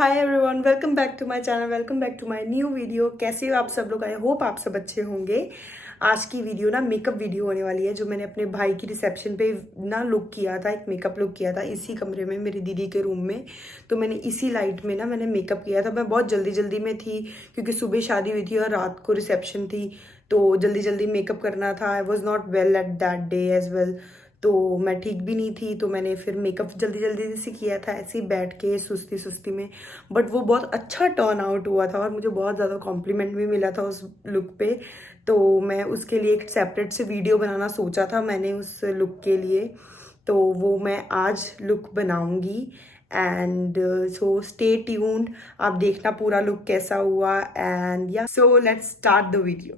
Hi everyone, welcome back to my channel, welcome back to my new video. कैसे हो आप सब लोग? आई होप आप सब अच्छे होंगे। आज की वीडियो ना मेकअप वीडियो होने वाली है, जो मैंने अपने भाई की रिसेप्शन पे ना लुक किया था, एक मेकअप लुक किया था इसी कमरे में, मेरी दीदी के रूम में। तो मैंने इसी लाइट में ना मैंने मेकअप किया था। मैं बहुत जल्दी जल्दी में थी क्योंकि सुबह शादी हुई थी और रात को रिसेप्शन थी, तो जल्दी जल्दी मेकअप करना था। I was not well at that day as well, तो मैं ठीक भी नहीं थी, तो मैंने फिर मेकअप जल्दी जल्दी से किया था ऐसे ही बैठ के सुस्ती सुस्ती में। बट वो बहुत अच्छा टर्न आउट हुआ था और मुझे बहुत ज़्यादा कॉम्प्लीमेंट भी मिला था उस लुक पे। तो मैं उसके लिए एक सेपरेट से वीडियो बनाना सोचा था मैंने उस लुक के लिए, तो वो मैं आज लुक बनाऊंगी। एंड सो स्टे ट्यून्ड, आप देखना पूरा लुक कैसा हुआ। And yeah so let's start the video.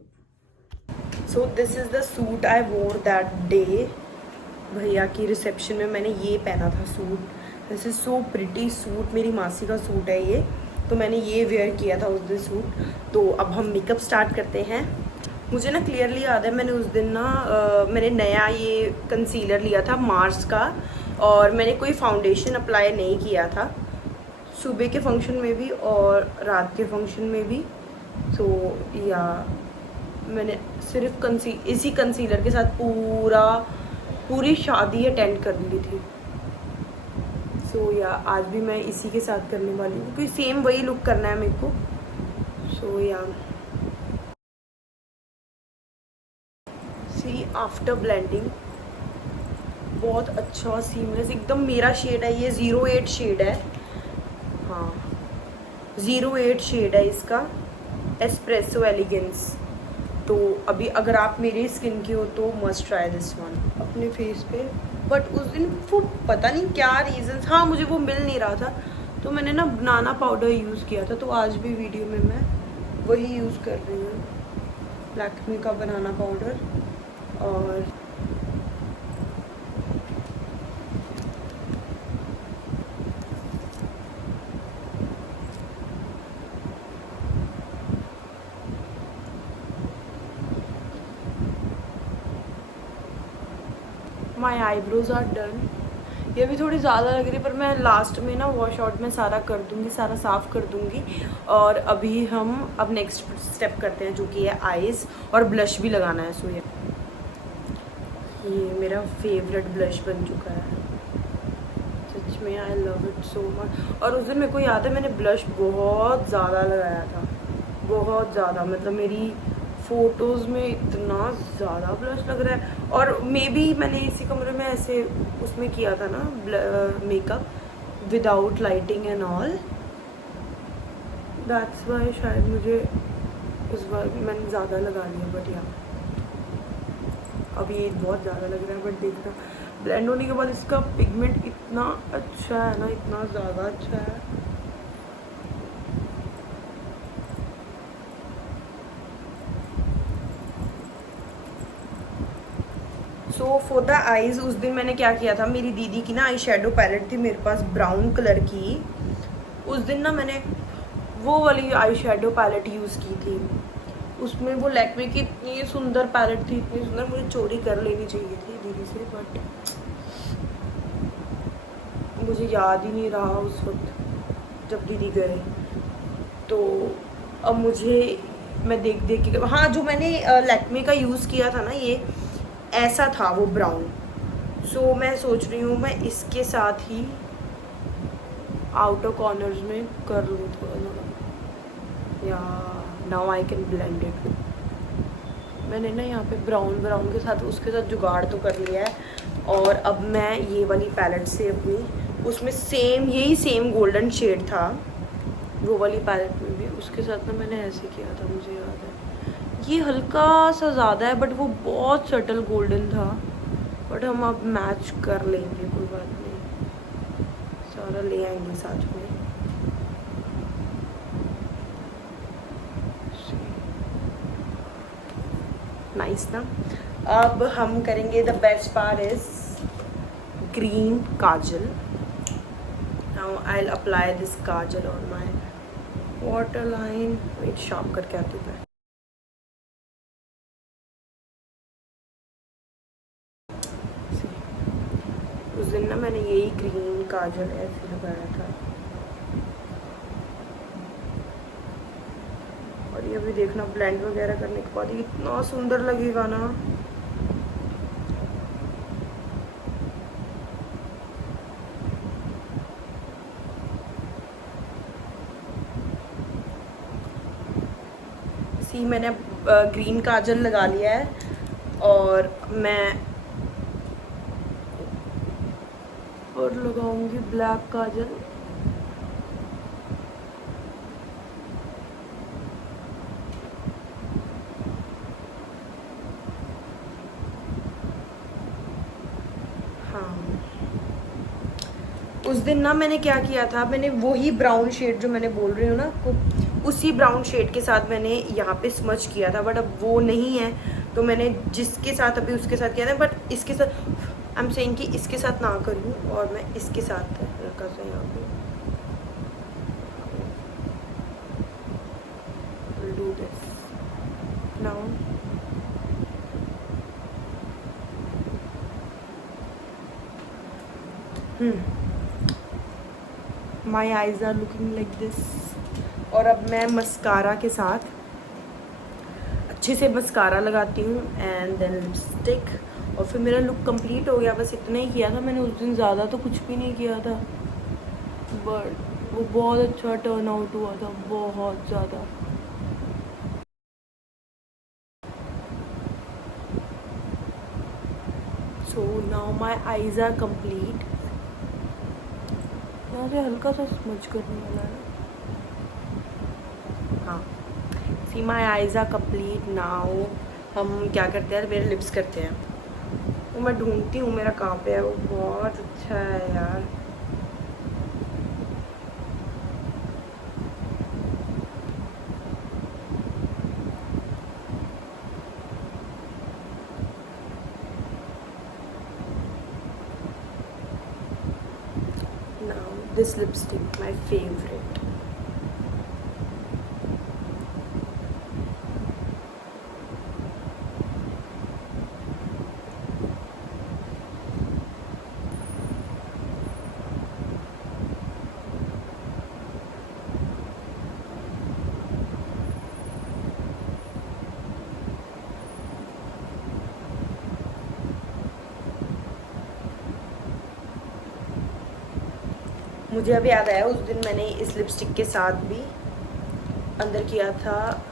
So this is the suit I wore that day. भैया की रिसेप्शन में मैंने ये पहना था suit. This is so pretty suit, मेरी मासी का सूट है ये, तो मैंने ये वेयर किया था उस दिन सूट। तो अब हम मेकअप स्टार्ट करते हैं। मुझे ना क्लियरली याद है, मैंने उस दिन ना मैंने नया ये कंसीलर लिया था मार्स का, और मैंने कोई फाउंडेशन अप्लाई नहीं किया था सुबह के फंक्शन में भी और रात के फंक्शन में भी। तो या मैंने सिर्फ इसी कंसीलर के साथ पूरी शादी अटेंड कर ली थी। सो या आज भी मैं इसी के साथ करने वाली हूँ क्योंकि सेम वही लुक करना है मेरे को। सो या सी आफ्टर ब्लेंडिंग बहुत अच्छा सीमलेस, एकदम मेरा शेड है ये, 08 शेड है। हाँ 08 शेड है इसका, एस्प्रेसो एलिगेंस। तो अभी अगर आप मेरी स्किन की हो तो मस्ट ट्राई दिस वन अपने फेस पे। बट उस दिन वो पता नहीं क्या रीज़न, हाँ मुझे वो मिल नहीं रहा था, तो मैंने ना बनाना पाउडर यूज़ किया था। तो आज भी वीडियो में मैं वही यूज़ कर रही हूँ, लैक्मे का बनाना पाउडर। और माई आईब्रोज आर डन। ये भी थोड़ी ज़्यादा लग रही है, पर मैं लास्ट में ना वॉश आउट में सारा कर दूँगी, सारा साफ़ कर दूँगी। और अभी हम अब नेक्स्ट स्टेप करते हैं, जो कि है आईज़, और ब्लश भी लगाना है। सो ये मेरा फेवरेट ब्लश बन चुका है, सच में I love it so much. और उस दिन मेरे को याद है मैंने ब्लश बहुत ज़्यादा लगाया था, बहुत ज़्यादा, मतलब मेरी फ़ोटोज़ में इतना ज़्यादा ब्लश लग रहा है। और मे बी मैंने इसी कमरे में ऐसे उसमें किया था ना makeup without lighting and all, that's why शायद मुझे इस बार मैंने ज़्यादा लगा लिया। बट या अभी ये बहुत ज़्यादा लग रहा है, बट देखना ब्लेंड होने के बाद इसका पिगमेंट इतना अच्छा है ना, इतना ज़्यादा अच्छा है। सो फॉर द आईज उस दिन मैंने क्या किया था, मेरी दीदी की ना आई शेडो पैलेट थी मेरे पास ब्राउन कलर की। उस दिन ना मैंने वो वाली आई शेडो पैलेट यूज़ की थी। उसमें वो लैक्मे की इतनी सुंदर पैलेट थी, इतनी सुंदर, मुझे चोरी कर लेनी चाहिए थी दीदी से, बट मुझे याद ही नहीं रहा उस वक्त जब दीदी गए। तो अब मुझे मैं देख देख के, हाँ जो मैंने लैक्मे का यूज़ किया था ना, ये ऐसा था वो ब्राउन। सो मैं सोच रही हूँ मैं इसके साथ ही आउटर कॉर्नर्स में कर लूँ थोड़ा थोड़ा। या now I can blend it. मैंने ना यहाँ पे ब्राउन के साथ उसके साथ जुगाड़ तो कर लिया है। और अब मैं ये वाली पैलेट से अपनी, उसमें सेम यही सेम गोल्डन शेड था वो वाली पैलेट में भी, उसके साथ ना मैंने ऐसे किया था, मुझे याद है। ये हल्का सा ज़्यादा है बट वो बहुत सटल गोल्डन था, बट हम अब मैच कर लेंगे, कोई बात नहीं, सारा ले आएंगे साथ में। नाइस ना। अब हम करेंगे the best part is green kajal. Now I will apply this kajal on my water line. Wait sharp करके आती हूँ। उस दिन ना मैंने यही ग्रीन काजल ऐसे लगाया था। ये भी देखना ब्लेंड वगैरह करने के बाद इतना सुंदर लगेगा ना। सी मैंने ग्रीन काजल लगा लिया है और मैं और लगाऊंगी ब्लैक काजल। हाँ, उस दिन ना मैंने क्या किया था, मैंने वही ब्राउन शेड जो मैंने बोल रही हूँ ना आपको, उसी ब्राउन शेड के साथ मैंने यहाँ पे स्मच किया था, बट अब वो नहीं है तो मैंने जिसके साथ अभी उसके साथ किया था। बट इसके साथ आई एम सेइंग कि इसके साथ ना करूँ और मैं इसके साथ हल्का सा यहाँ पे do this now. My eyes are looking like this. और अब मैं मस्कारा के साथ अच्छे से मस्कारा लगाती हूँ एंड देन लिपस्टिक और फिर मेरा लुक कंप्लीट हो गया। बस इतना ही किया था मैंने उस दिन, ज़्यादा तो कुछ भी नहीं किया था, बट वो बहुत अच्छा टर्न आउट हुआ था, बहुत ज़्यादा। So now my eyes are complete. यहाँ से हल्का सा स्मच करने वाला है। हाँ, see my eyes are complete now. हम क्या करते हैं, मेरे लिप्स करते हैं। वो मैं ढूंढती हूँ मेरा कहाँ पे है, वो बहुत अच्छा है यार। Now this lipstick my favourite. मुझे अब याद आया, उस दिन मैंने इस लिपस्टिक के साथ भी अंदर किया था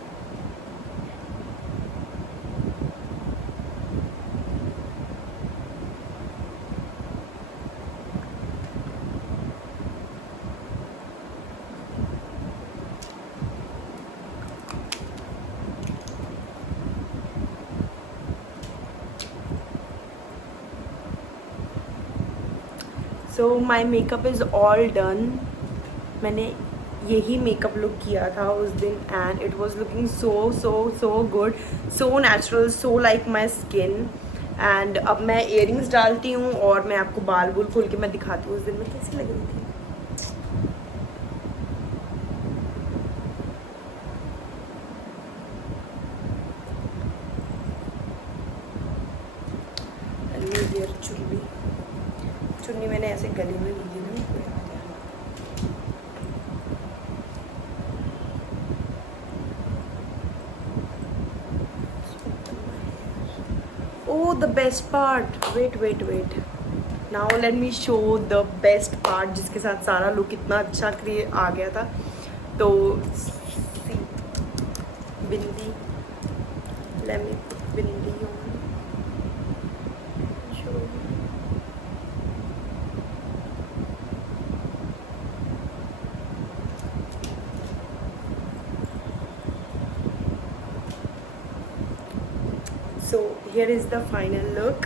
so my makeup is all done. मैंने यही मेकअप लुक किया था उस दिन and it was looking so so so good, so natural, so like my skin. एंड अब मैं इयरिंग्स डालती हूँ और मैं आपको बाल बुल खोल के मैं दिखाती हूँ उस दिन मैं कैसी लग रही थी। चुन्नी मैंने ऐसे गले में ली थी ना। Oh, the best part. Wait. Now let me show the best part, जिसके साथ सारा लुक इतना अच्छा क्रिएट आ गया था। तो बिंदी, let me put bindi on. So here is the final look.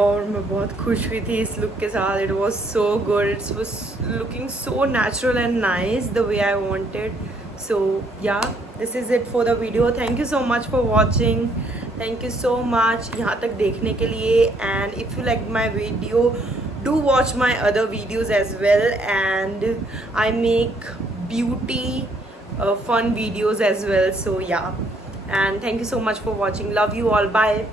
और मैं बहुत खुश हुई थी इस लुक के साथ. It was so good. It was looking so natural and nice the way I wanted. So yeah, this is it for the video. Thank you so much for watching. Thank you so much यहाँ तक देखने के लिए. And if you liked my video, do watch my other videos as well. And I make beauty fun videos as well. So yeah, and thank you so much for watching. Love you all. Bye.